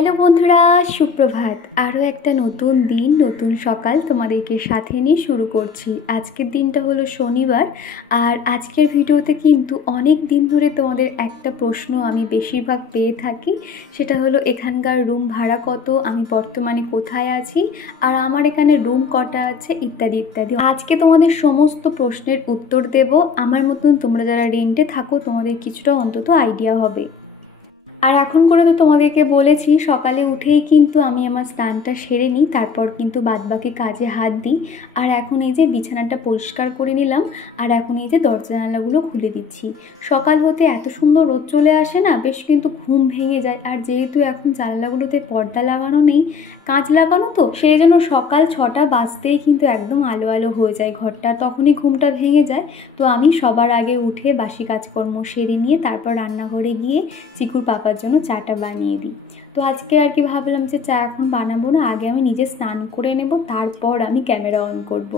Hello বন্ধুরা, সুপ্রভাত। আরও একটা নতুন দিন, নতুন সকাল তোমাদেরকে সাথে নিয়ে শুরু করছি। আজকের দিনটা হলো শনিবার। আর আজকের ভিডিওতে কিন্তু অনেক দিন ধরে তোমাদের একটা প্রশ্ন আমি বেশিরভাগ পেয়ে থাকি, সেটা হলো এখানকার রুম ভাড়া কত, আমি বর্তমানে কোথায় আছি, আর আমার এখানে রুম কটা আছে, ইত্যাদি ইত্যাদি। আজকে তোমাদের সমস্ত প্রশ্নের উত্তর দেব। আমার মতন তোমরা যারা রেন্টে থাকো তোমাদের কিছুটা অন্তত আইডিয়া হবে। আর এখন করে তো তোমাদেরকে বলেছি, সকালে উঠেই কিন্তু আমি আমার স্নানটা সেরে নিই, তারপর কিন্তু বাদবাকি কাজে হাত দিই। আর এখন এই যে বিছানাটা পরিষ্কার করে নিলাম, আর এখন এই যে দরজা জানালাগুলো খুলে দিচ্ছি। সকাল হতে এত সুন্দর রোদ চলে আসে না, বেশ কিন্তু ঘুম ভেঙে যায়। আর যেহেতু এখন জানালাগুলোতে পর্দা লাগানো নেই, কাঁচ লাগানো, তো সেই জন্য সকাল 6টা বাজতেই কিন্তু একদম আলো আলো হয়ে যায় ঘরটা, তখনই ঘুমটা ভেঙে যায়। তো আমি সবার আগে উঠে বাসি কাজকর্ম সেরে নিয়ে তারপর রান্নাঘরে গিয়ে চিকুর পাপার জন্য চাটা বানিয়ে দিই। তো আজকে আর কি ভাবলাম যে চা এখন বানাবো না, আগে আমি নিজে স্নান করে নেব, তারপর আমি ক্যামেরা অন করব।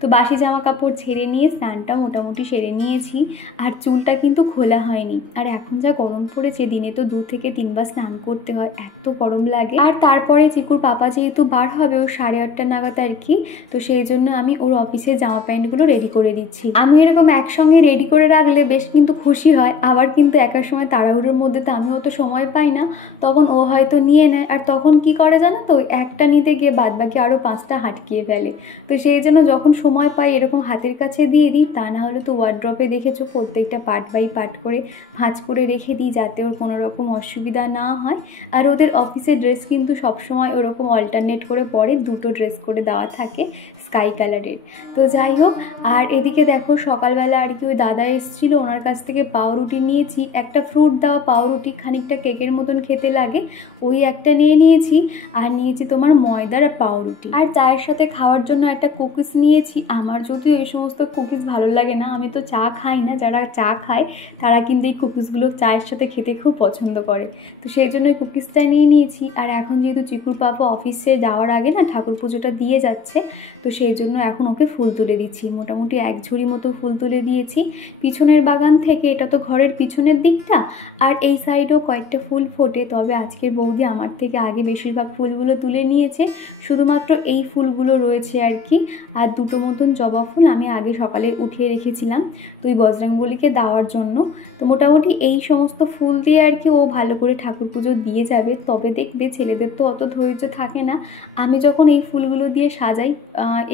তো বাসি জামা কাপড় ছেড়ে নিয়ে স্নানটা মোটামুটি সেরে নিয়েছি। আর চুলটা কিন্তু খোলা হয়নি। আর এখন যা গরম পড়েছে, দিনে তো 2 থেকে 3 বার স্নান করতে হয়, এত গরম লাগে। আর তারপরে চিকুর পাপা যেহেতু বার হবে ওর 8:30 নাগাদ আর কি, তো সেই জন্য আমি ওর অফিসের জামা প্যান্টগুলো রেডি করে দিচ্ছি। আমি এরকম একসঙ্গে রেডি করে রাখলে বেশ কিন্তু খুশি হয়। আবার কিন্তু একার সময় তাড়াহুড়োর মধ্যে তো আমি অত সময় পাই না, তখন ও হয়তো নিয়ে নেয়। আর তখন কি করে জানো তো, একটা নিতে গিয়ে বাদবাকি আরও 5টা হাটকিয়ে ফেলে। তো সেই জন্য যখন সময় পাই এরকম হাতের কাছে দিয়ে দিই। তা না হলে তো ওয়ার্ড্রপে দেখেছো প্রত্যেকটা পার্ট বাই পার্ট করে ভাঁজ করে রেখে দিই, যাতে ওর কোনো রকম অসুবিধা না হয়। আর ওদের অফিসের ড্রেস কিন্তু সবসময় ওরকম অল্টারনেট করে পরে 2টো ড্রেস করে দেওয়া থাকে স্কাই কালারের। তো যাই হোক, আর এদিকে দেখো সকালবেলা আর কি ওই দাদা এসেছিল, ওনার কাছ থেকে পাউরুটি নিয়েছি, একটা ফ্রুট দেওয়া পাউরুটি, খানিকটা কেকের মতন খেতে লাগে, ওই একটা নিয়ে নিয়েছি। আর নিয়েছি তোমার ময়দার পাউরুটি। আর চায়ের সাথে খাওয়ার জন্য একটা কুকিজ নিয়েছি। আমার যদিও এই সমস্ত কুকিজ ভালো লাগে না, আমি তো চা খাই না, যারা চা খায় তারা কিন্তু এই কুকিজগুলো চায়ের সাথে খেতে খুব পছন্দ করে। তো সেই জন্য ওই কুকিজটা নিয়ে নিয়েছি। আর এখন যেহেতু চিকুর পাপা অফিসে যাওয়ার আগে না ঠাকুর পুজোটা দিয়ে যাচ্ছে, তো সেই জন্য এখন ওকে ফুল তুলে দিচ্ছি। মোটামুটি 1 ঝুড়ি মতো ফুল তুলে দিয়েছি পিছনের বাগান থেকে, এটা তো ঘরের পিছনের দিকটা। আর এই সাইডেও কয়েকটা ফুল ফোটে, তবে আজকের বৌদি আমার থেকে আগে বেশিরভাগ ফুলগুলো তুলে নিয়েছে, শুধুমাত্র এই ফুলগুলো রয়েছে আর কি। আর 2টো মতন জবা ফুল আমি আগে সকালে উঠিয়ে রেখেছিলাম তুই বজরংবলীকে দেওয়ার জন্য। তো মোটামুটি এই সমস্ত ফুল দিয়ে আর কি ও ভালো করে ঠাকুর পুজো দিয়ে যাবে। তবে দেখবে ছেলেদের তো অত ধৈর্য থাকে না, আমি যখন এই ফুলগুলো দিয়ে সাজাই,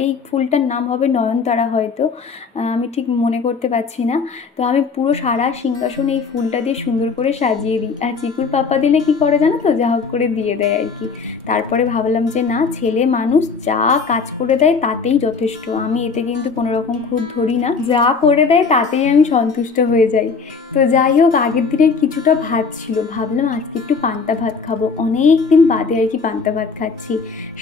এই ফুলটার নাম হবে নয়নতারা হয়তো, আমি ঠিক মনে করতে পারছি না। তো আমি পুরো সারা সিংহাসন এই ফুলটা দিয়ে সুন্দর করে সাজিয়ে দিই। আর চিকুর পাপা দিলে কি করে জানো তো, যা হোক করে দিয়ে দেয় আর কি। তারপরে ভাবলাম যে না, ছেলে মানুষ যা কাজ করে দেয় তাতেই যথেষ্ট, আমি এতে কিন্তু কোনো রকম খুঁত ধরি না, যা করে দেয় তাতেই আমি সন্তুষ্ট হয়ে যাই। তো যাই হোক, আগের দিনের কিছুটা ভাত ছিল, ভাবলাম আজকে একটু পান্তা ভাত খাবো, অনেক দিন বাদে আর কি পান্তা ভাত খাচ্ছি।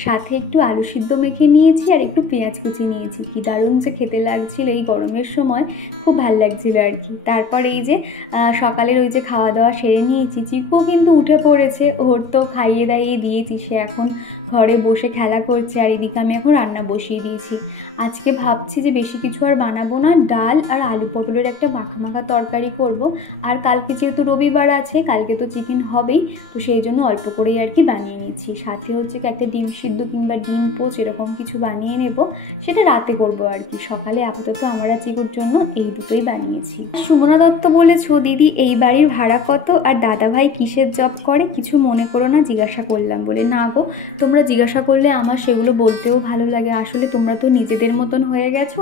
সাথে একটু আলু সিদ্ধ মেখে নিয়েছি আর একটু পেঁয়াজ কুচি নিয়েছি, কি দারুণ যে খেতে লাগছিল এই গরমের সময়, খুব ভালো লাগছিল আর কি। তারপর এই যে সকালের ওই যে খাওয়া দাওয়া সেরে নিয়েছি, চিকুও কিন্তু উঠে পড়েছে, ওর তো খাইয়ে দাইয়ে দিয়েছি, সে এখন ঘরে বসে খেলা করছে। আর এদিকে আমি এখন রান্না বসিয়ে দিয়েছি। আজকে ভাবছি যে বেশি কিছু আর বানাবো না, ডাল আর আলু পটলের একটা মাখা মাখা তরকারি করব। আর কালকে যেহেতু রবিবার আছে, কালকে তো চিকেন হবেই, তো সেই জন্য অল্প করেই আর কি বানিয়ে নিচ্ছি। সাথে হচ্ছে কি একটা ডিম সিদ্ধ কিংবা ডিম পোচ এরকম কিছু বানিয়ে নেব, সেটা রাতে করব আর কি। সকালে আপাতত আমরা চিকুর জন্য এই দুটোই বানিয়েছি। সুমনা দত্ত বলেছো, দিদি এই বাড়ির ভাড়া কত, আর দাদা ভাই কিসের জব করে, কিছু মনে করো না জিজ্ঞাসা করলাম বলে। না গো, তোমরা জিজ্ঞাসা করলে আমার সেগুলো বলতেও ভালো লাগে, আসলে তোমরা তো নিজেদের মতন হয়ে গেছো।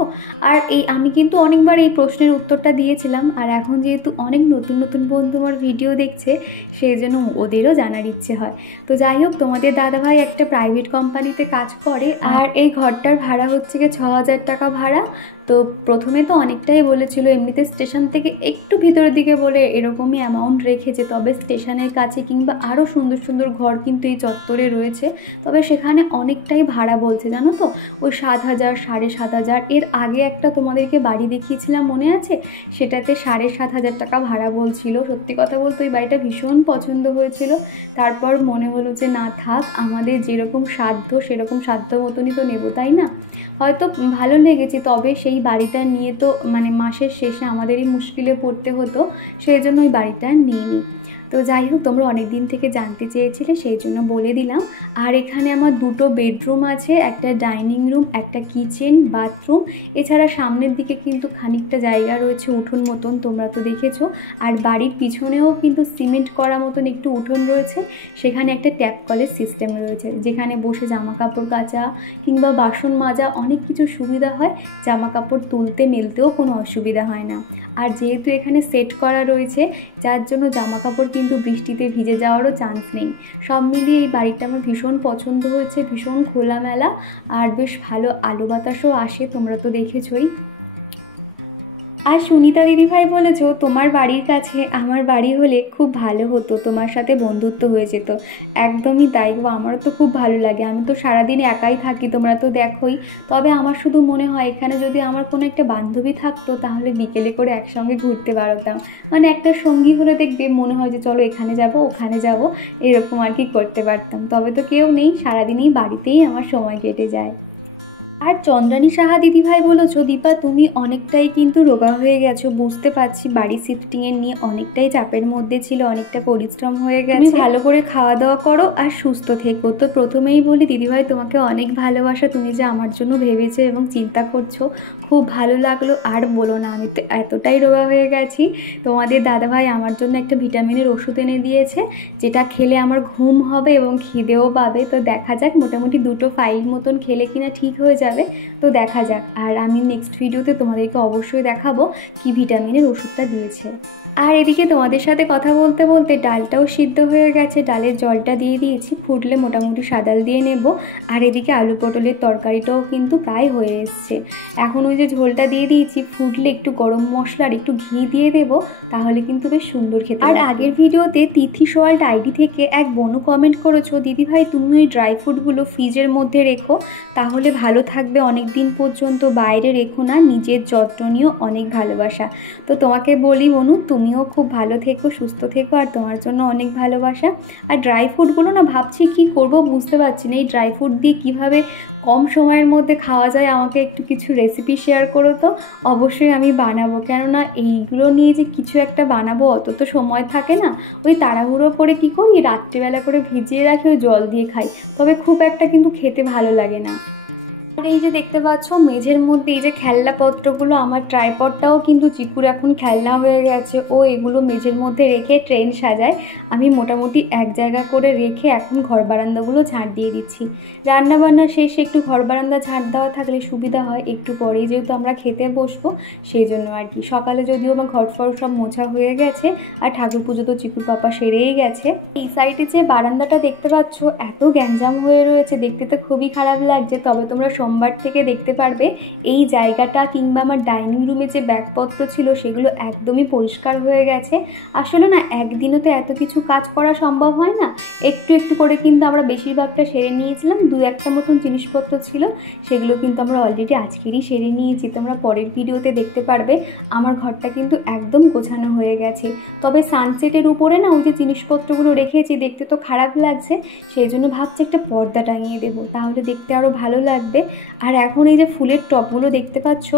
আর এই আমি কিন্তু অনেকবার এই প্রশ্নের উত্তরটা দিয়েছিলাম, আর এখন যেহেতু অনেক নতুন নতুন বন্ধু আমার ভিডিও দেখছে, সেই জন্য ওদেরও জানার ইচ্ছে হয়। তো যাই হোক, তোমাদের দাদাভাই একটা প্রাইভেট কোম্পানিতে কাজ করে, আর এই ঘরটার ভাড়া হচ্ছে গিয়ে 6,000 টাকা ভাড়া। তো প্রথমে তো অনেকটাই বলেছিল, এমনিতে স্টেশন থেকে একটু ভিতরের দিকে বলে এরকমই অ্যামাউন্ট রেখেছে, তবে স্টেশনের কাছে কিংবা আরও সুন্দর সুন্দর ঘর কিন্তু এই চত্বরে রয়েছে, তবে সেখানে অনেকটাই ভাড়া বলছে জানো তো, ওই 7,000 7,500। এর আগে একটা তোমাদেরকে বাড়ি দেখিয়েছিলাম মনে আছে, সেটাতে 7,500 টাকা ভাড়া বলছিল। সত্যি কথা বলতে ওই বাড়িটা ভীষণ পছন্দ হয়েছিল, তারপর মনে হলো যে না থাক, আমাদের যেরকম সাধ্য সেরকম সাধ্য মতনই তো নেব, তাই না। হয়তো ভালো লেগেছে, তবে সেই বাড়িটা নিয়ে তো মানে মাসের শেষে আমাদেরই মুশকিলে পড়তে হতো, সেই জন্য ওই বাড়িটা নিইনি। তো যাই হোক, তোমরা অনেক দিন থেকে জানতে চেয়েছিলে, সেই জন্য বলে দিলাম। আর এখানে আমার দুটো বেডরুম আছে, একটা ডাইনিং রুম, একটা কিচেন, বাথরুম। এছাড়া সামনের দিকে কিন্তু খানিকটা জায়গা রয়েছে উঠোন মতন, তোমরা তো দেখেছো। আর বাড়ির পিছনেও কিন্তু সিমেন্ট করা মতন একটু উঠোন রয়েছে, সেখানে একটা ট্যাপ কলের সিস্টেম রয়েছে, যেখানে বসে জামা কাপড় কাচা কিংবা বাসন মাজা অনেক কিছু সুবিধা হয়। জামা কাপড় তুলতে মেলতেও কোনো অসুবিধা হয় না। আর যেহেতু এখানে সেট করা রয়েছে, যার জন্য জামা কাপড় কিন্তু বৃষ্টিতে ভিজে যাওয়ারও চান্স নেই। সব মিলিয়ে এই বাড়িটা আমার ভীষণ পছন্দ হয়েছে, ভীষণ খোলামেলা আর বেশ ভালো আলো বাতাসও আসে, তোমরা তো দেখেছোই। আর সুনিতা দিদিভাই বলেছো তোমার বাড়ির কাছে আমার বাড়ি হলে খুব ভালো হতো, তোমার সাথে বন্ধুত্ব হয়ে যেত। একদমই তাই গো, আমারও তো খুব ভালো লাগে। আমি তো সারাদিন একাই থাকি, তোমরা তো দেখোই। তবে আমার শুধু মনে হয় এখানে যদি আমার কোনো একটা বান্ধবী থাকতো, তাহলে বিকেলে করে একসঙ্গে ঘুরতে বেরোতাম। মানে একটা সঙ্গী হলে দেখবে মনে হয় যে চলো এখানে যাব ওখানে যাব, এরকম আর কি করতে পারতাম। তবে তো কেউ নেই, সারাদিনই বাড়িতেই আমার সময় কেটে যায়। আর চন্দ্রানী সাহা দিদিভাই বলেছো দীপা তুমি অনেকটাই কিন্তু রোগা হয়ে গেছো, বুঝতে পারছি বাড়ি শিফটিংয়ের নিয়ে অনেকটাই চাপের মধ্যে ছিল, অনেকটা পরিশ্রম হয়ে গেছে। তুমি ভালো করে খাওয়া দাওয়া করো আর সুস্থ থেকো। তো প্রথমেই বলি দিদিভাই তোমাকে অনেক ভালোবাসা, তুমি যে আমার জন্য ভেবেছো এবং চিন্তা করছো, খুব ভালো লাগলো। আর বলো না, আমি তো এতটাই রোগা হয়ে গেছি। তোমাদের দাদাভাই আমার জন্য একটা ভিটামিনের ওষুধ এনে দিয়েছে, যেটা খেলে আমার ঘুম হবে এবং খিদেও পাবে। তো দেখা যাক, মোটামুটি 2 ফাইল মতন খেলে কিনা ঠিক হয়ে যাবে। তো দেখা যাক। আর আমি নেক্সট ভিডিওতে তোমাদেরকে অবশ্যই দেখাবো কি ভিটামিনের ওষুধটা দিয়েছে। আর এদিকে তোমাদের সাথে কথা বলতে বলতে ডালটাও সিদ্ধ হয়ে গেছে, ডালের জলটা দিয়ে দিয়েছি, ফুটলে মোটামুটি সাদাল দিয়ে নেব। আর এদিকে আলু পটলের তরকারিটাও কিন্তু প্রায় হয়ে এসছে। এখন ওই যে ঝোলটা দিয়ে দিয়েছি, ফুটলে একটু গরম মশলা আর একটু ঘি দিয়ে দেবো, তাহলে কিন্তু বেশ সুন্দর খেতে। আর আগের ভিডিওতে তিথি সোয়াল্ট আইডি থেকে এক বোনও কমেন্ট করেছো দিদিভাই তুমি ওই ড্রাই ফ্রুটগুলো ফ্রিজের মধ্যে রেখো, তাহলে ভালো থাকবে অনেক দিন পর্যন্ত, বাইরে রেখো না, নিজের যত্ন নিও, অনেক ভালোবাসা। তো তোমাকে বলি বনু, তুমিও খুব ভালো থেকো, সুস্থ থেকো, আর তোমার জন্য অনেক ভালোবাসা। আর ড্রাই ফ্রুটগুলো না ভাবছি কি করব, বুঝতে পারছি না এই ড্রাই ফ্রুট দিয়ে কীভাবে কম সময়ের মধ্যে খাওয়া যায়। আমাকে একটু কিছু রেসিপি শেয়ার করো তো, অবশ্যই আমি বানাবো। কেননা এইগুলো নিয়ে যে কিছু একটা বানাবো অত তো সময় থাকে না, ওই তাড়াহুড়ো করে কি করি রাত্রিবেলা করে ভিজিয়ে রাখি, ওই জল দিয়ে খাই, তবে খুব একটা কিন্তু খেতে ভালো লাগে না। আর এই যে দেখতে পাচ্ছ মেঝের মধ্যে এই যে খেলনাপত্রগুলো, আমার ট্রাইপডটাও কিন্তু চিকুর এখন খেলনা হয়ে গেছে, ও এগুলো মেঝের মধ্যে রেখে ট্রেন সাজায়। আমি মোটামুটি এক জায়গা করে রেখে এখন ঘর বারান্দাগুলো ঝাঁট দিয়ে দিচ্ছি। রান্নাবান্না শেষে একটু ঘর বারান্দা ঝাঁট দেওয়া থাকলে সুবিধা হয়, একটু পরেই যেহেতু আমরা খেতে বসবো সেই জন্য আর কি। সকালে যদিও আমার ঘর ফর সব মোছা হয়ে গেছে, আর ঠাকুর পুজো তো চিকুর পাপা সেরেই গেছে। এই সাইডে যে বারান্দাটা দেখতে পাচ্ছ এত গ্যাঞ্জাম হয়ে রয়েছে, দেখতে তো খুবই খারাপ লাগছে। তবে তোমরা সোমবার থেকে দেখতে পারবে এই জায়গাটা কিংবা আমার ডাইনিং রুমে যে ব্যাগপত্র ছিল সেগুলো একদমই পরিষ্কার হয়ে গেছে। আসলে না একদিনও তো এত কিছু কাজ করা সম্ভব হয় না, একটু একটু করে কিন্তু আমরা বেশিরভাগটা সেরে নিয়েছিলাম। 2-1টা মতন জিনিসপত্র ছিল, সেগুলো কিন্তু আমরা অলরেডি আজকেরই সেরে নিয়েছি। তোমরা পরের ভিডিওতে দেখতে পারবে আমার ঘরটা কিন্তু একদম গোছানো হয়ে গেছে। তবে সানসেটের উপরে না ওই যে জিনিসপত্রগুলো রেখেছি, দেখতে তো খারাপ লাগছে, সেই জন্য ভাবছি একটা পর্দা টাঙিয়ে দেবো, তাহলে দেখতে আরও ভালো লাগবে। আর এখন এই যে ফুলের টবগুলো দেখতে পাচ্ছ,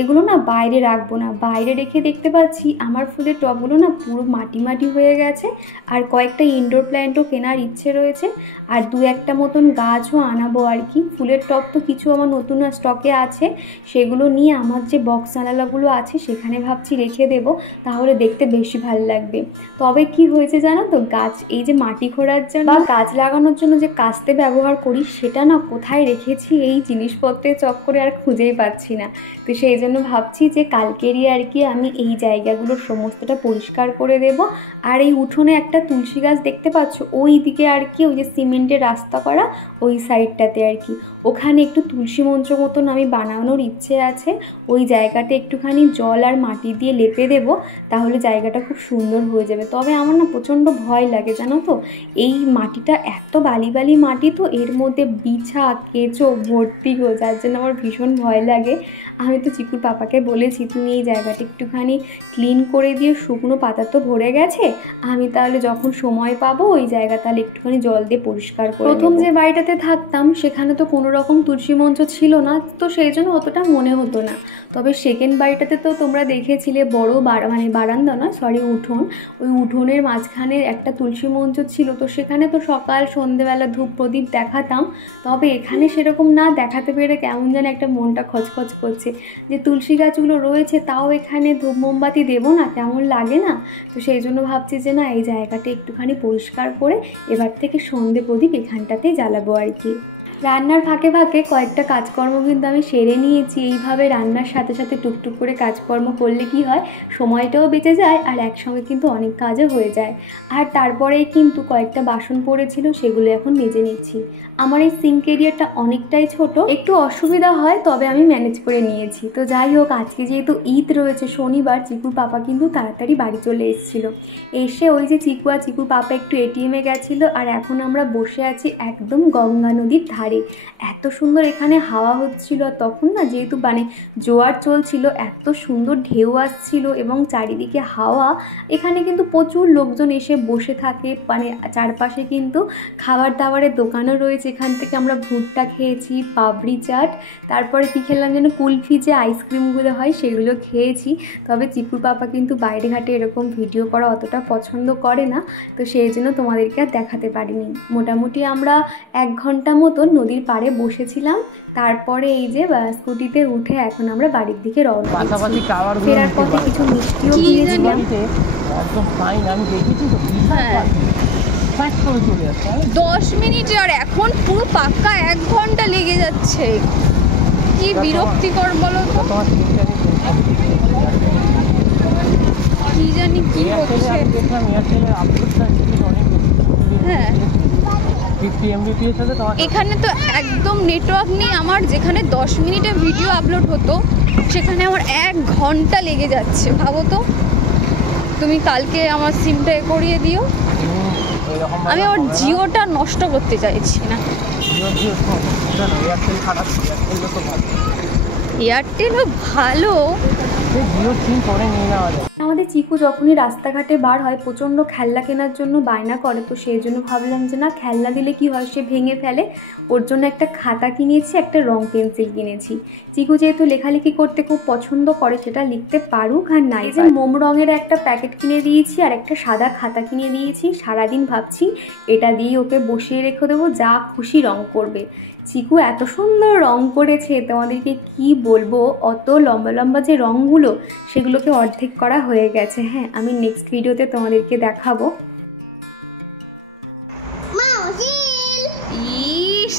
এগুলো না বাইরে রাখবো না, বাইরে রেখে দেখতে পাচ্ছি আমার ফুলের টবগুলো না পুরো মাটি মাটি হয়ে গেছে। আর কয়েকটা ইনডোর প্ল্যান্টও কেনার ইচ্ছে রয়েছে, আর 2-1টা মতন গাছও আনাবো আর কি। ফুলের টব তো কিছু আমার নতুন স্টকে আছে, সেগুলো নিয়ে আমার যে বক্স জানালাগুলো আছে সেখানে ভাবছি রেখে দেবো, তাহলে দেখতে বেশি ভালো লাগবে। তবে কি হয়েছে জানো তো, গাছ এই যে মাটি খোঁড়ার জন্য বা গাছ লাগানোর জন্য যে কাস্তে ব্যবহার করি, সেটা না কোথায় রেখেছি এই জিনিসপত্রের চক্করে আর খুঁজেই পাচ্ছি না। তো সেই জন্য ভাবছি যে কালকেরই আর কি আমি এই জায়গাগুলো সমস্তটা পরিষ্কার করে দেব। আর এই উঠোনে একটা তুলসী গাছ দেখতে পাচ্ছ, ওই দিকে আর কি ওই যে সিমেন্টের রাস্তা করা ওই সাইডটাতে আর কি, ওখানে একটু তুলসী মঞ্চ মতন আমি বানানোর ইচ্ছে আছে। ওই জায়গাটা একটুখানি জল আর মাটি দিয়ে লেপে দেব, তাহলে জায়গাটা খুব সুন্দর হয়ে যাবে। তবে আমার না প্রচণ্ড ভয় লাগে জানো তো, এই মাটিটা এত বালি বালি মাটি, তো এর মধ্যে বিছা কেঁচো ভর্তি গো, যার জন্য আমার ভীষণ ভয় লাগে। আমি তো চিকুর পাপাকে বলেছি তুমি এই জায়গাটা একটুখানি ক্লিন করে দিয়ে, শুকনো পাতা তো ভরে গেছে, আমি তাহলে যখন সময় পাবো ওই জায়গা তাহলে একটুখানি জল দিয়ে পরিষ্কার করে। প্রথম যে বাড়িটাতে থাকতাম সেখানে তো কোনো রকম তুলসী মঞ্চ ছিল না, তো সেই জন্য অতটা মনে হতো না। তবে সেকেন্ড বাড়িটাতে তো তোমরা দেখেছিলে বড় বারান্দা নয়, সরি উঠোন, ওই উঠোনের মাঝখানে একটা তুলসী মঞ্চ ছিল। তো সেখানে তো সকাল সন্ধেবেলা ধূপ প্রদীপ দেখাতাম। তবে এখানে সেরকম না দেখাতে পেরে কেমন যেন একটা মনটা খচখচ করছে, যে তুলসী গাছগুলো রয়েছে তাও এখানে ধূপ মোমবাতি দেবো না, কেমন লাগে না। তো সেই জন্য ভাবছি যে না, এই জায়গাটা একটুখানি পরিষ্কার করে এবার থেকে সন্ধে প্রদীপ এখানটাতেই জ্বালাবো আর কি। রান্নার ফাঁকে ফাঁকে কয়েকটা কাজকর্ম কিন্তু আমি সেরে নিয়েছি। এইভাবে রান্নার সাথে সাথে টুকটুক করে কাজকর্ম করলে কি হয়, সময়টাও বেঁচে যায় আর একসঙ্গে কিন্তু অনেক কাজও হয়ে যায়। আর তারপরেই কিন্তু কয়েকটা বাসন পড়েছিল, সেগুলো এখন মেজে নিচ্ছি। আমার এই সিঙ্ক এরিয়াটা অনেকটাই ছোট, একটু অসুবিধা হয়, তবে আমি ম্যানেজ করে নিয়েছি। তো যাই হোক, আজকে যেহেতু ঈদ রয়েছে শনিবার, চিকুর পাপা কিন্তু তাড়াতাড়ি বাড়ি চলে এসেছিলো। এসে ওই যে চিকু আর চিকুর পাপা একটু এটিএমে গেছিলো, আর এখন আমরা বসে আছি একদম গঙ্গা নদীর ধারে। এত সুন্দর এখানে হাওয়া হচ্ছিল, তখন না যেহেতু জোয়ার চলছিল, এত সুন্দর ঢেউ আসছিল এবং চারিদিকে হাওয়া। এখানে কিন্তু প্রচুর লোকজন এসে বসে থাকে, চারপাশে কিন্তু খাবার দাবারের দোকানও রয়েছে। এখান থেকে আমরা ভুট্টা খেয়েছি, পাপড়ি চাট, তারপরে কী খেলাম যেন, কুলফি যে আইসক্রিমগুলো হয় সেগুলো খেয়েছি। তবে চিকুর পাপা কিন্তু বাইরে ঘাটে এরকম ভিডিও করা অতটা পছন্দ করে না, তো সেই জন্য তোমাদেরকে আর দেখাতে পারিনি। মোটামুটি আমরা 1 ঘন্টা মতন নদীর পাড়ে বসেছিলাম। তারপরে এই যে স্কুটিতে উঠে এখন আমরা বাড়ির দিকে রওনা দিচ্ছি। ফেরার পথে কিছু মিষ্টিও কিনেছিলাম। 10 মিনিটে, আর এখন পুরো পাক্কা 1 ঘন্টা লেগে যাচ্ছে। কি বিরক্তিকর বলো তো, কি জানি কি হচ্ছে। হ্যাঁ, এখানে তো একদম নেটওয়ার্ক নেই আমার। যেখানে 10 মিনিটে ভিডিও আপলোড হতো সেখানে আমার 1 ঘন্টা লেগে যাচ্ছে। ভাবো তো, তুমি কালকে আমার সিমটা করিয়ে দিও। আমি আমার জিওটা নষ্ট করতে চাইছি না। এয়ারটেলও ভালো। আমাদের চিকু যখনই রাস্তাঘাটে বার হয় প্রচণ্ড খেলনা কেনার জন্য বায়না করে, তো সেই জন্য ভাবলাম যে না, খেলনা দিলে কি হয়, সে ভেঙে ফেলে। ওর জন্য একটা খাতা কিনেছি, একটা রং পেন্সিল কিনেছি। চিকু যেহেতু লেখালেখি করতে খুব পছন্দ করে, সেটা লিখতে পারুক আর নাই। এই যে মোম রঙের একটা প্যাকেট কিনে দিয়েছি আর একটা সাদা খাতা কিনে দিয়েছি। সারাদিন ভাবছি এটা দিয়ে ওকে বসিয়ে রেখে দেবো, যা খুশি রং করবে। চিকু এত সুন্দর রং করেছে, তোমাদেরকে কি বলবো। অত লম্বা লম্বা যে রঙগুলো, সেগুলোকে অর্ধেক করা হয়ে গেছে। হ্যাঁ, আমি নেক্সট ভিডিওতে তোমাদেরকে দেখাবো। ইস,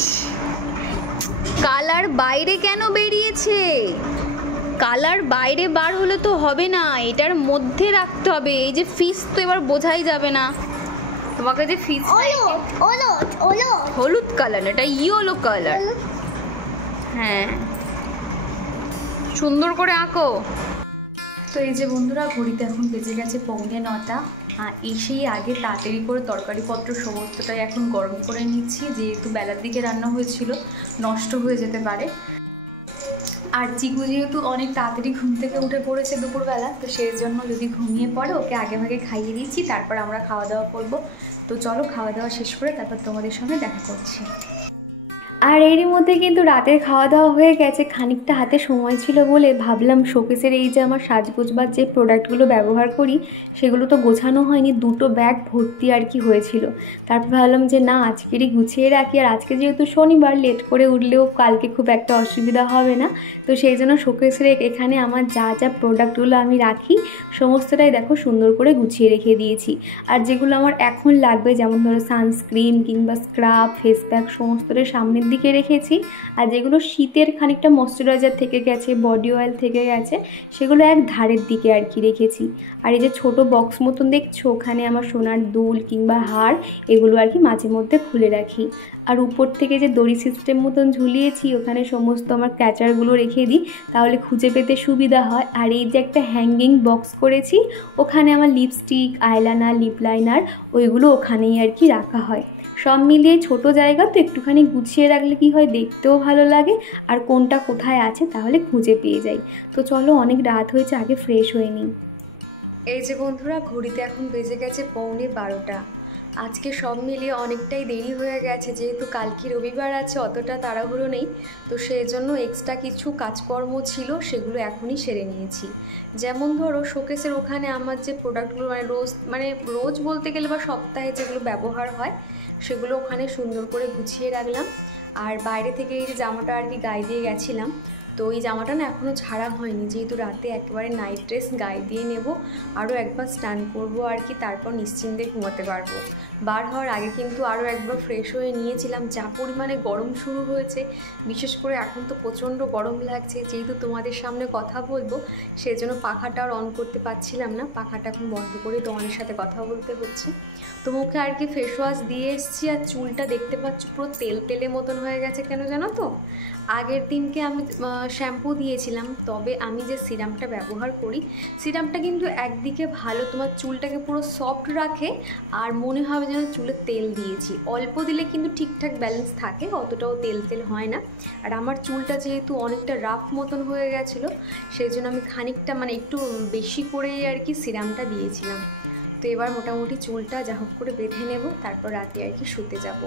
কালার বাইরে কেন বেরিয়েছে? কালার বাইরে বার হলে তো হবে না, এটার মধ্যে রাখতে হবে। এই যে ফিস তো এবার বোঝাই যাবে না তোমাকে, যে ফিস হলুদ কালার, এটা ইয়েলো কালার। হ্যাঁ, সুন্দর করে আঁকো। তো এই যে বন্ধুরা, ঘড়িতে এখন বেজে গেছে 9:45। এসেই আগে তাড়াতাড়ি করে তরকারিপত্র সমস্তটাই এখন গরম করে নিচ্ছি, যেহেতু বেলার দিকে রান্না হয়েছিল, নষ্ট হয়ে যেতে পারে। আর চিকু যেহেতু অনেক তাড়াতাড়ি ঘুম থেকে উঠে পড়েছে দুপুরবেলা, তো সেই জন্য যদি ঘুমিয়ে পড়ে ওকে আগে ভাগে খাইয়ে দিচ্ছি, তারপর আমরা খাওয়া দাওয়া করব। তো চলো, খাওয়া দাওয়া শেষ করে তারপর তোমাদের সঙ্গে দেখা করছি। আর এরই মধ্যে কিন্তু রাতের খাওয়া দাওয়া হয়ে গেছে। খানিকটা হাতে সময় ছিল বলে ভাবলাম শোকেসের এই যে আমার সাজগোজবার যে প্রোডাক্টগুলো ব্যবহার করি সেগুলো তো গোছানো হয়নি, 2টো ব্যাগ ভর্তি আর কি হয়েছিল। তারপর ভাবলাম যে না, আজকেরই গুছিয়ে রাখি। আর আজকে যেহেতু শনিবার, লেট করে উঠলেও কালকে খুব একটা অসুবিধা হবে না। তো সেই জন্য শোকেসের এখানে আমার যা যা প্রোডাক্টগুলো আমি রাখি সমস্তটাই দেখো সুন্দর করে গুছিয়ে রেখে দিয়েছি। আর যেগুলো আমার এখন লাগবে, যেমন ধরো সানস্ক্রিন কিংবা স্ক্রাব, ফেস প্যাক, সমস্তটাই সামনের দিকে রেখেছি। আর যেগুলো শীতের খানিকটা ময়শ্চারাইজার থেকে গেছে, বডি অয়েল থেকে গেছে, সেগুলো এক ধারের দিকে আর কি রেখেছি। আর এই যে ছোটো বক্স মতন দেখছো, ওখানে আমার সোনার দুল কিংবা হার এগুলো আর কি মাঝে মধ্যে খুলে রাখি। আর উপর থেকে যে দড়ি সিস্টেম মতন ঝুলিয়েছি, ওখানে সমস্ত আমার ক্যাচারগুলো রেখে দিই, তাহলে খুঁজে পেতে সুবিধা হয়। আর এই যে একটা হ্যাঙ্গিং বক্স করেছি, ওখানে আমার লিপস্টিক, আইলাইনার, লিপ লাইনার ওইগুলো ওখানেই আর কি রাখা হয়। সব মিলিয়ে ছোট জায়গা তো একটুখানি গুছিয়ে রাখলে কি হয়, দেখতেও ভালো লাগে আর কোনটা কোথায় আছে তাহলে খুঁজে পেয়ে যাই। তো চলো, অনেক রাত হয়েছে, আগে ফ্রেশ হয়ে নিই। এই যে বন্ধুরা, ঘড়িতে এখন বেজে গেছে 11:15। আজকে সব মিলিয়ে অনেকটাই দেরি হয়ে গেছে, যেহেতু কালকে রবিবার আছে, অতটা তাড়াহুড়ো নেই। তো সেই জন্য এক্সট্রা কিছু কাজকর্ম ছিল, সেগুলো এখনই সেরে নিয়েছি। যেমন ধরো, শোকেসের ওখানে আমার যে প্রোডাক্টগুলো রোজ বলতে গেলে বা সপ্তাহে যেগুলো ব্যবহার হয়, সেগুলো ওখানে সুন্দর করে গুছিয়ে রাখলাম। আর বাইরে থেকে এই যে জামাটা আর কি গায়ে দিয়ে গেছিলাম, তো এই জামাটা না এখনও ছাড়া হয়নি, যেহেতু রাতে একেবারে নাইট ড্রেস গায়ে দিয়ে নেব, আরও একবার স্নান করবো আর কি, তারপর নিশ্চিন্তে ঘুমাতে পারবো। বার হওয়ার আগে কিন্তু আরও একবার ফ্রেশ হয়ে নিয়েছিলাম। যা পরিমাণে গরম শুরু হয়েছে, বিশেষ করে এখন তো প্রচণ্ড গরম লাগছে, যেহেতু তোমাদের সামনে কথা বলবো সেজন্য পাখাটা আর অন করতে পারছিলাম না, পাখাটা এখন বন্ধ করে তোমাদের সাথে কথা বলতে হচ্ছে। তো মুখে আর কি ফেস ওয়াশ দিয়ে এসেছি, আর চুলটা দেখতে পাচ্ছ পুরো তেল তেলে মতন হয়ে গেছে। কেন জানো তো, আগের দিনকে আমি শ্যাম্পু দিয়েছিলাম, তবে আমি যে সিরামটা ব্যবহার করি, সিরামটা কিন্তু একদিকে ভালো, তোমার চুলটাকে পুরো সফট রাখে, আর মনে হবে যেন চুলে তেল দিয়েছি। অল্প দিলে কিন্তু ঠিকঠাক ব্যালেন্স থাকে, অতটাও তেল তেল হয় না। আর আমার চুলটা যেহেতু অনেকটা রাফ মতন হয়ে গেছিলো, সেই জন্য আমি খানিকটা একটু বেশি করেই আর কি সিরামটা দিয়েছিলাম। তো এবার মোটামুটি চুলটা যা হোক করে বেঁধে নেব, তারপর রাতে আর কি শুতে যাব।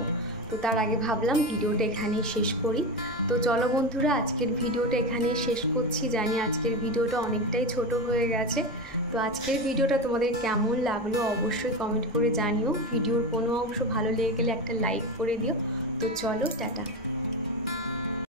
তো তার আগে ভাবলাম ভিডিওটা এখানেই শেষ করি। তো চলো বন্ধুরা, আজকের ভিডিওটা এখানেই শেষ করছি। জানি আজকের ভিডিওটা অনেকটাই ছোট হয়ে গেছে। তো আজকের ভিডিওটা তোমাদের কেমন লাগলো অবশ্যই কমেন্ট করে জানিও। ভিডিওর কোনো অংশ ভালো লেগে গেলে একটা লাইক করে দিও। তো চলো, টাটা।